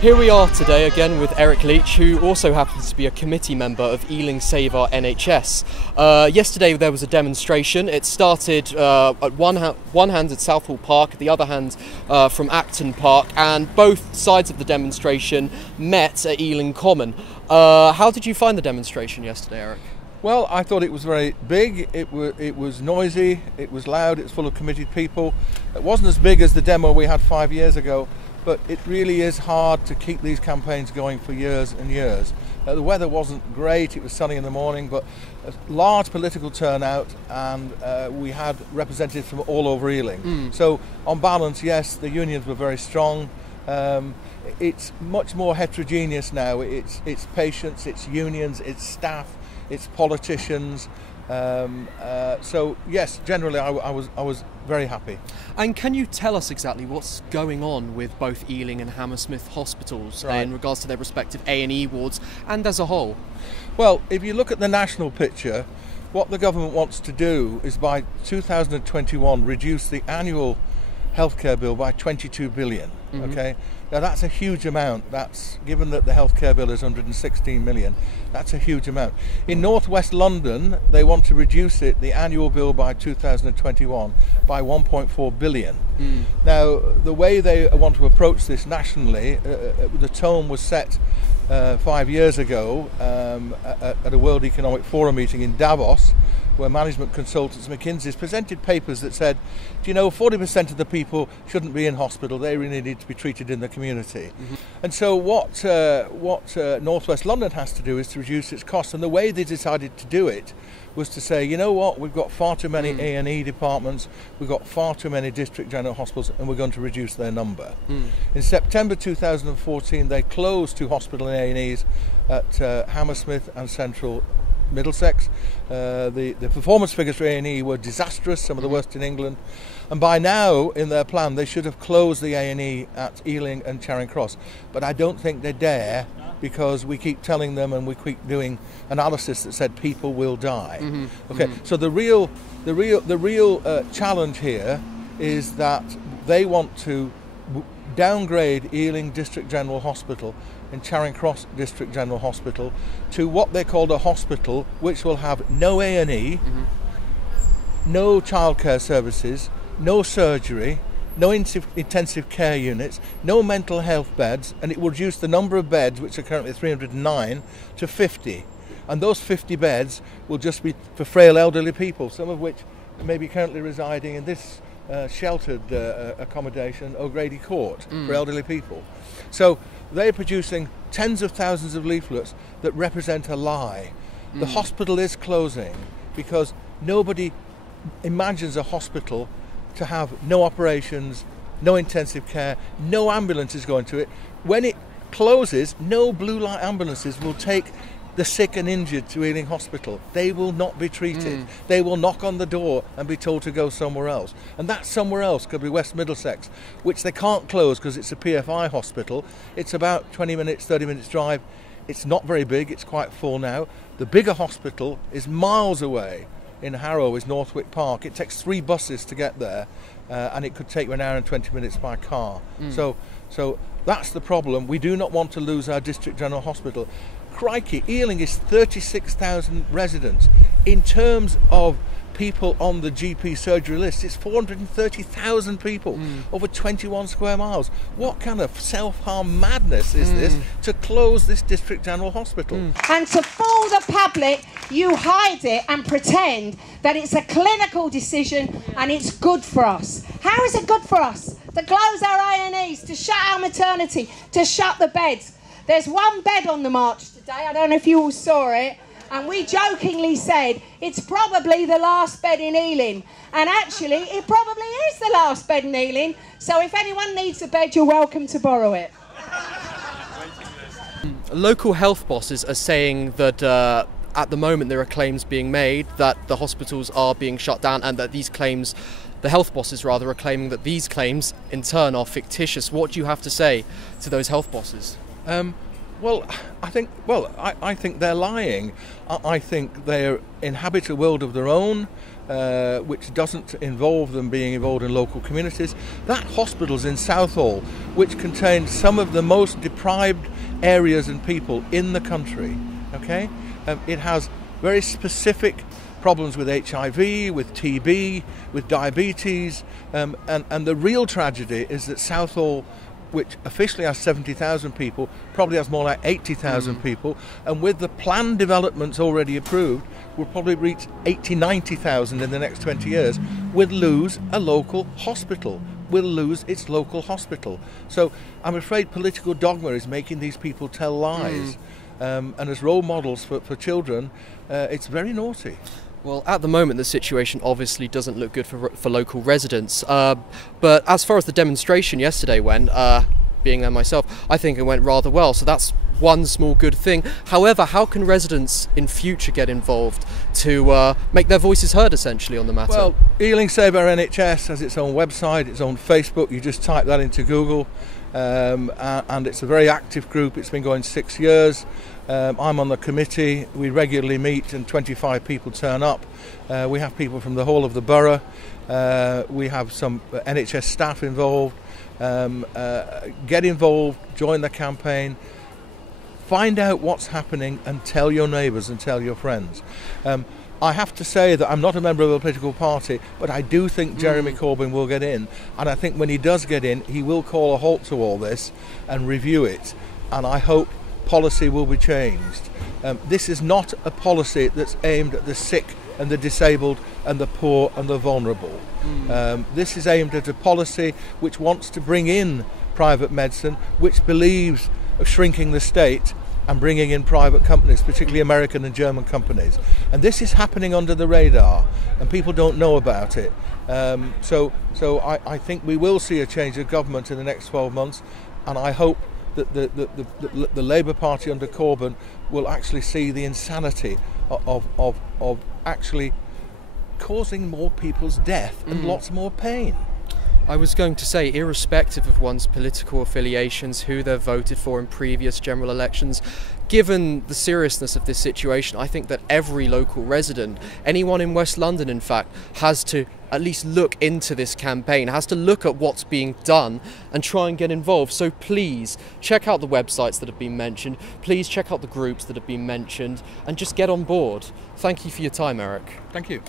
Here we are today again with Eric Leach, who also happens to be a committee member of Ealing Save Our NHS. Yesterday there was a demonstration. It started at one hand at Southall Park, at the other hand from Acton Park, and both sides of the demonstration met at Ealing Common. How did you find the demonstration yesterday, Eric? Well, I thought it was very big, it was noisy, it was loud, it was full of committed people. It wasn't as big as the demo we had 5 years ago, but it really is hard to keep these campaigns going for years and years. The weather wasn't great, it was sunny in the morning, but a large political turnout, and we had representatives from all over Ealing. So on balance, yes, the unions were very strong. It's much more heterogeneous now. It's patients, it's unions, it's staff, it's politicians. So yes, generally I was very happy. And can you tell us exactly what's going on with both Ealing and Hammersmith hospitals in regards to their respective A&E wards and as a whole? Well, if you look at the national picture, what the government wants to do is by 2021 reduce the annual healthcare bill by 22 billion. Okay, now that's a huge amount. That's given that the healthcare bill is 116 million. That's a huge amount. In northwest London, they want to reduce the annual bill by 2021 by 1.4 billion. Now, the way they want to approach this nationally, the tone was set 5 years ago at a World Economic Forum meeting in Davos, where management consultants, McKinsey's, presented papers that said, do you know, 40% of the people shouldn't be in hospital, they really need to be treated in the community. And so what Northwest London has to do is to reduce its costs, and the way they decided to do it was to say, you know what, we've got far too many A&E departments, we've got far too many district general hospitals, and we're going to reduce their number. In September 2014, they closed 2 hospital A&Es at Hammersmith and Central Middlesex. The performance figures for A&E were disastrous, some of the worst in England, and by now in their plan they should have closed the A&E at Ealing and Charing Cross, but I don't think they dare, because we keep telling them and we keep doing analysis that said people will die. So the real challenge here is that they want to downgrade Ealing District General Hospital and Charing Cross District General Hospital to what they called a hospital which will have no A&E, no childcare services, no surgery, no intensive care units, no mental health beds, and it will reduce the number of beds, which are currently 309, to 50. And those 50 beds will just be for frail elderly people, some of which may be currently residing in this sheltered accommodation, O'Grady Court, for elderly people. So they're producing tens of thousands of leaflets that represent a lie. The hospital is closing because nobody imagines a hospital to have no operations, no intensive care, no ambulances going to it. When it closes, no blue light ambulances will take the sick and injured to Ealing Hospital. They will not be treated. They will knock on the door and be told to go somewhere else. And that somewhere else could be West Middlesex, which they can't close because it's a PFI hospital. It's about 20 minutes, 30 minutes drive. It's not very big, it's quite full now. The bigger hospital is miles away in Harrow, is Northwick Park. It takes 3 buses to get there, and it could take you an hour and 20 minutes by car. So that's the problem. We do not want to lose our District General Hospital. Crikey, Ealing is 36,000 residents. In terms of people on the GP surgery list, it's 430,000 people over 21 square miles. What kind of self-harm madness is this to close this District General Hospital? And to fool the public, you hide it and pretend that it's a clinical decision and it's good for us. How is it good for us? To close our A&Es, to shut our maternity, to shut the beds. There's 1 bed on the march today, I don't know if you all saw it, and we jokingly said it's probably the last bed in Ealing. And actually, it probably is the last bed in Ealing, so if anyone needs a bed, you're welcome to borrow it. Local health bosses are saying that at the moment there are claims being made that the hospitals are being shut down, and that these claims, the health bosses rather, are claiming that these claims in turn are fictitious. What do you have to say to those health bosses? Well, I think they're lying. I think they inhabit a world of their own, which doesn't involve them being involved in local communities. That hospital's in Southall, which contains some of the most deprived areas and people in the country. Okay, it has very specific problems with HIV, with TB, with diabetes, and the real tragedy is that Southall, which officially has 70,000 people, probably has more like 80,000 people, and with the planned developments already approved, will probably reach 80, 90,000 in the next 20 years, will lose a local hospital, will lose its local hospital. So I'm afraid political dogma is making these people tell lies, and as role models for children, it's very naughty. Well, at the moment, the situation obviously doesn't look good for local residents. But as far as the demonstration yesterday went, being there myself, I think it went rather well. So that's one small good thing. However, how can residents in future get involved to make their voices heard, essentially, on the matter? Well, Ealing Save Our NHS has its own website, its own Facebook. You just type that into Google. And it's a very active group. It's been going 6 years. I'm on the committee. We regularly meet and 25 people turn up. We have people from the whole of the borough. We have some NHS staff involved. Get involved, join the campaign, find out what's happening and tell your neighbours and tell your friends. I have to say that I'm not a member of a political party, but I do think Jeremy Corbyn will get in, and I think when he does get in, he will call a halt to all this and review it, and I hope policy will be changed. This is not a policy that's aimed at the sick and the disabled and the poor and the vulnerable. This is aimed at a policy which wants to bring in private medicine, which believes of shrinking the state and bringing in private companies, particularly American and German companies. And this is happening under the radar, and people don't know about it. So I think we will see a change of government in the next 12 months, and I hope that the Labour Party under Corbyn will actually see the insanity of actually causing more people's death and lots more pain. I was going to say, irrespective of one's political affiliations, who they've voted for in previous general elections, given the seriousness of this situation, I think that every local resident, anyone in West London in fact, has to at least look into this campaign, has to look at what's being done and try and get involved. So please check out the websites that have been mentioned, please check out the groups that have been mentioned, and just get on board. Thank you for your time, Eric. Thank you.